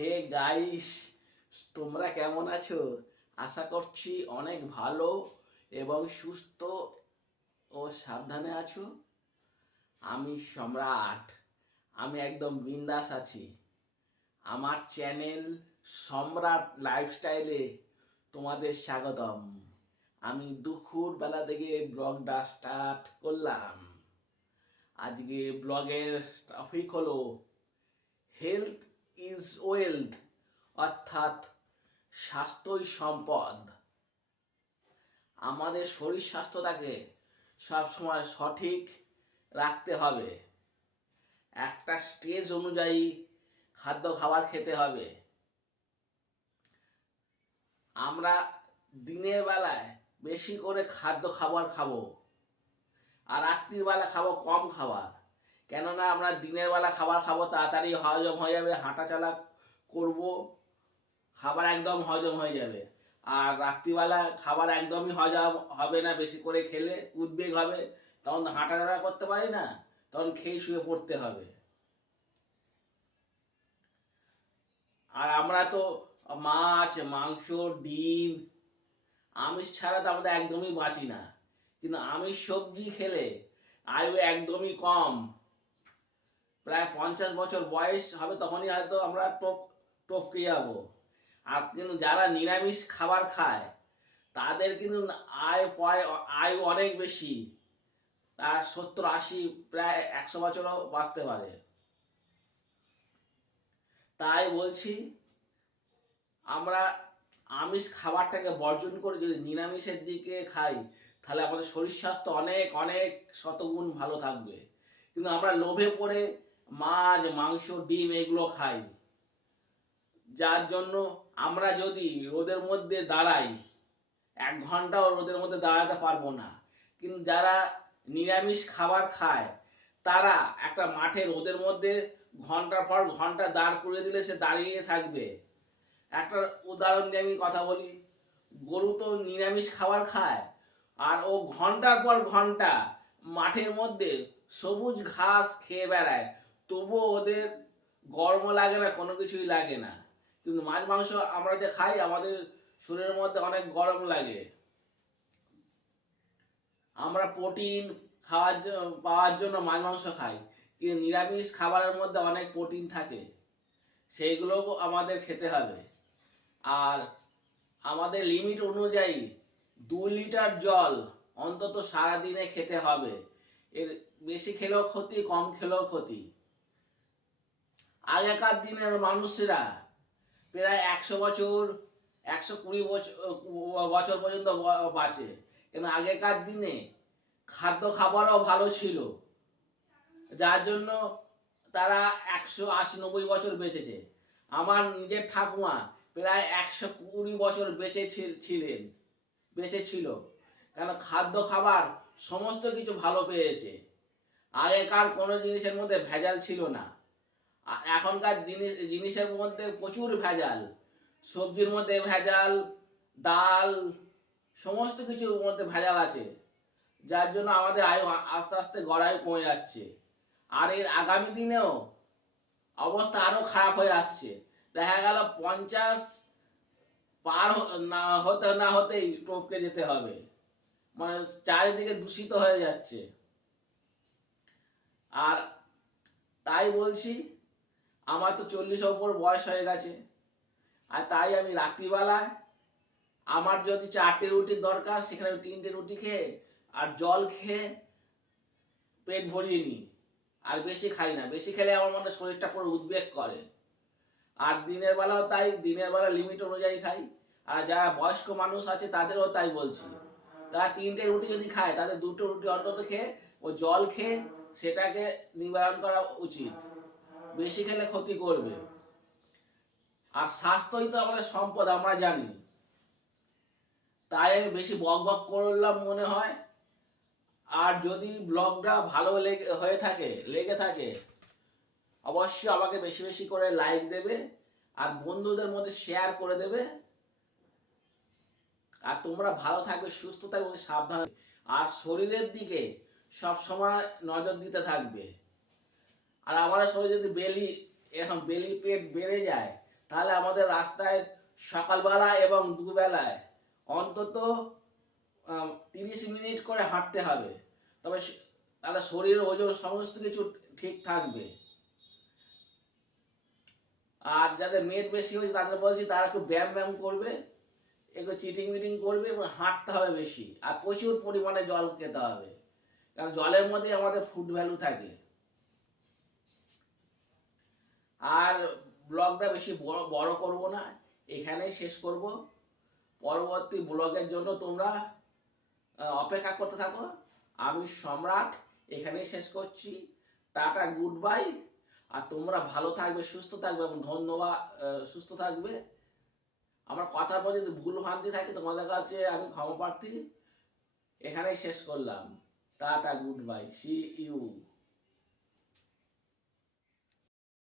Hey guys, তোমরা কেমন আছো? আশা করছি অনেক ভালো এবং সুস্থ ও সাবধানে আছো। আমি সম্রাট, আমি একদম বিন্দাস আছি। আমার চ্যানেল সম্রাট লাইফস্টাইলে তোমাদের স্বাগতম। আমি দুপুর বেলা থেকে ব্লগটা স্টার্ট করলাম। আজকে ব্লগের টপিক হলো হেলথ ইজ ওয়েলথ অর্থাৎ স্বাস্থ্যই সম্পদ। আমাদের শরীর স্বাস্থ্যটাকে সবসময় সঠিক রাখতে হবে। একটা স্টেজ অনুযায়ী খাদ্য খাবার খেতে হবে। আমরা দিনের বেলায় বেশি করে খাদ্য খাবার খাব, আর রাত্রির বেলা খাব কম খাবার। কেননা আমরা দিনের বেলা খাবার খাব, তাড়াতাড়ি হজম হয়ে যাবে হাঁটা চলা করব, খাবার একদম হজম হয়ে যাবে। আর রাত্রিবেলা খাবার একদমই হজম হবে না, বেশি করে খেলে উদ্বেগ হবে, তখন তো হাঁটা চলা করতে পারি না, তখন খেয়ে শুয়ে পড়তে হবে। আর আমরা তো মাছ, মাংস, ডিম, আমিষ ছাড়া তো আমরা একদমই বাঁচি না। কিন্তু আমিষ সবজি খেলে আয়ু একদমই কম। প্রায় পঞ্চাশ বছর বয়স হবে তখনই হয়তো আমরা টপ টপকে যাব। আর কিন্তু যারা নিরামিষ খাবার খায়, তাদের কিন্তু আয় পয়, আয়ু অনেক বেশি। তার সত্তর, আশি, প্রায় একশো বছরও বাঁচতে পারে। তাই বলছি, আমরা আমিষ খাবারটাকে বর্জন করে যদি নিরামিষের দিকে খাই, তাহলে আমাদের শরীর স্বাস্থ্য অনেক অনেক শতগুণ ভালো থাকবে। কিন্তু আমরা লোভে পড়ে মাছ, মাংস, ডিম এগুলো খাই। যার জন্য আমরা যদি রোদের মধ্যে দাঁড়াই, এক ঘন্টাও রোদের মধ্যে দাঁড়াতে পারব না। কিন্তু যারা নিরামিষ খাবার খায়, তারা একটা মাঠে রোদের মধ্যে ঘণ্টার পর ঘণ্টা দাঁড় করে দিলে সে দাঁড়িয়ে থাকবে। একটা উদাহরণ দিয়ে আমি কথা বলি, গরু তো নিরামিষ খাবার খায়, আর ও ঘণ্টার পর ঘণ্টা মাঠের মধ্যে সবুজ ঘাস খেয়ে বেড়ায়। তবুও ওদের গরম লাগে না, কোনো কিছুই লাগে না। কিন্তু মাছ, মাংস আমরা যে খাই, আমাদের শরীরের মধ্যে অনেক গরম লাগে। আমরা প্রোটিন খাওয়ার পাওয়ার জন্য মাছ, মাংস খাই, কিন্তু নিরামিষ খাবারের মধ্যে অনেক প্রোটিন থাকে। সেইগুলোও আমাদের খেতে হবে। আর আমাদের লিমিট অনুযায়ী দু লিটার জল অন্তত সারাদিনে খেতে হবে। এর বেশি খেলেও ক্ষতি, কম খেলেও ক্ষতি। আগেকার দিনের মানুষেরা প্রায় একশো বছর, একশো কুড়ি বছর বছর পর্যন্ত বাঁচে। কেন আগেকার দিনে খাদ্য খাবারও ভালো ছিল। যার জন্য তারা একশো আশি নব্বই বছর বেঁচেছে। আমার নিজের ঠাকুমা প্রায় একশো কুড়ি বছর বেঁচে ছিলেন, বেঁচে ছিল। কেন খাদ্য খাবার সমস্ত কিছু ভালো পেয়েছে। আগেকার কোনো জিনিসের মধ্যে ভেজাল ছিল না। এখনকার জিনিস জিনিসের মধ্যে প্রচুর ভেজাল। সবজির মধ্যে ভেজাল, ডাল, সমস্ত কিছুর মধ্যে ভেজাল আছে। যার জন্য আমাদের আয়ু আস্তে আস্তে গড়ায়ু কমে যাচ্ছে। আর এর আগামী দিনেও অবস্থা আরও খারাপ হয়ে আসছে। দেখা গেল পঞ্চাশ পার না হতে না হতেই টপকে যেতে হবে। মানে চারিদিকে দূষিত হয়ে যাচ্ছে। আর তাই বলছি আমার তো চল্লিশ ওপর বয়স হয়ে গেছে। আর তাই আমি রাত্রিবেলায় আমার যদি চারটে রুটির দরকার, সেখানে আমি তিনটে রুটি খেয়ে আর জল খেয়ে পেট ভরিয়ে নিই। আর বেশি খাই না। বেশি খেলে আমার মনে শরীরটা পুরো উদ্বেগ করে। আর দিনের বেলাও তাই, দিনের বেলা লিমিট অনুযায়ী খাই। আর যারা বয়স্ক মানুষ আছে, তাদেরও তাই বলছি। তারা তিনটে রুটি যদি খায়, তাদের দুটো রুটি অন্তত খেয়ে ও জল খেয়ে সেটাকে নিবারণ করা উচিত। বেশি খেলে ক্ষতি করবে। আর স্বাস্থ্যই তো আমাদের সম্পদ, আমরা জানি। তাই আমি বেশি বক বক করলাম মনে হয়। আর যদি ব্লগটা ভালো লেগে, হয়ে থাকে, লেগে থাকে, অবশ্যই আমাকে বেশি বেশি করে লাইক দেবে আর বন্ধুদের মধ্যে শেয়ার করে দেবে। আর তোমরা ভালো থাকবে, সুস্থ থাকবে সাবধানে। আর শরীরের দিকে সব সময় নজর দিতে থাকবে। আর আমাদের শরীরে যদি বেলি এরকম বেলি পেট বেড়ে যায়, তাহলে আমাদের রাস্তায় সকালবেলা এবং দুবেলায় অন্তত তিরিশ মিনিট করে হাঁটতে হবে। তবে তাহলে শরীর ওজন সমস্ত কিছু ঠিক থাকবে। আর যাদের মেদ বেশি হয়েছে, তাদের বলছি তারা একটু ব্যায়াম ব্যায়াম করবে, একটু চিটিং মিটিং করবে, এবং হাঁটতে হবে বেশি। আর প্রচুর পরিমাণে জল খেতে হবে। কারণ জলের মধ্যে আমাদের ফুড ভ্যালু থাকে। আর ব্লগটা বেশি বড় বড় করব না, এখানেই শেষ করব। পরবর্তী ব্লগের জন্য তোমরা অপেক্ষা করতে থাকো। আমি সম্রাট, এখানেই শেষ করছি। টাটা গুড বাই আর তোমরা ভালো থাকবে, সুস্থ থাকবে এবং ধন্যবাদ সুস্থ থাকবে। আমার কথার মধ্যে যদি ভুল ভ্রান্তি থাকে, তোমাদের কাছে আমি ক্ষমা প্রার্থী। এখানেই শেষ করলাম। Tata good bye see you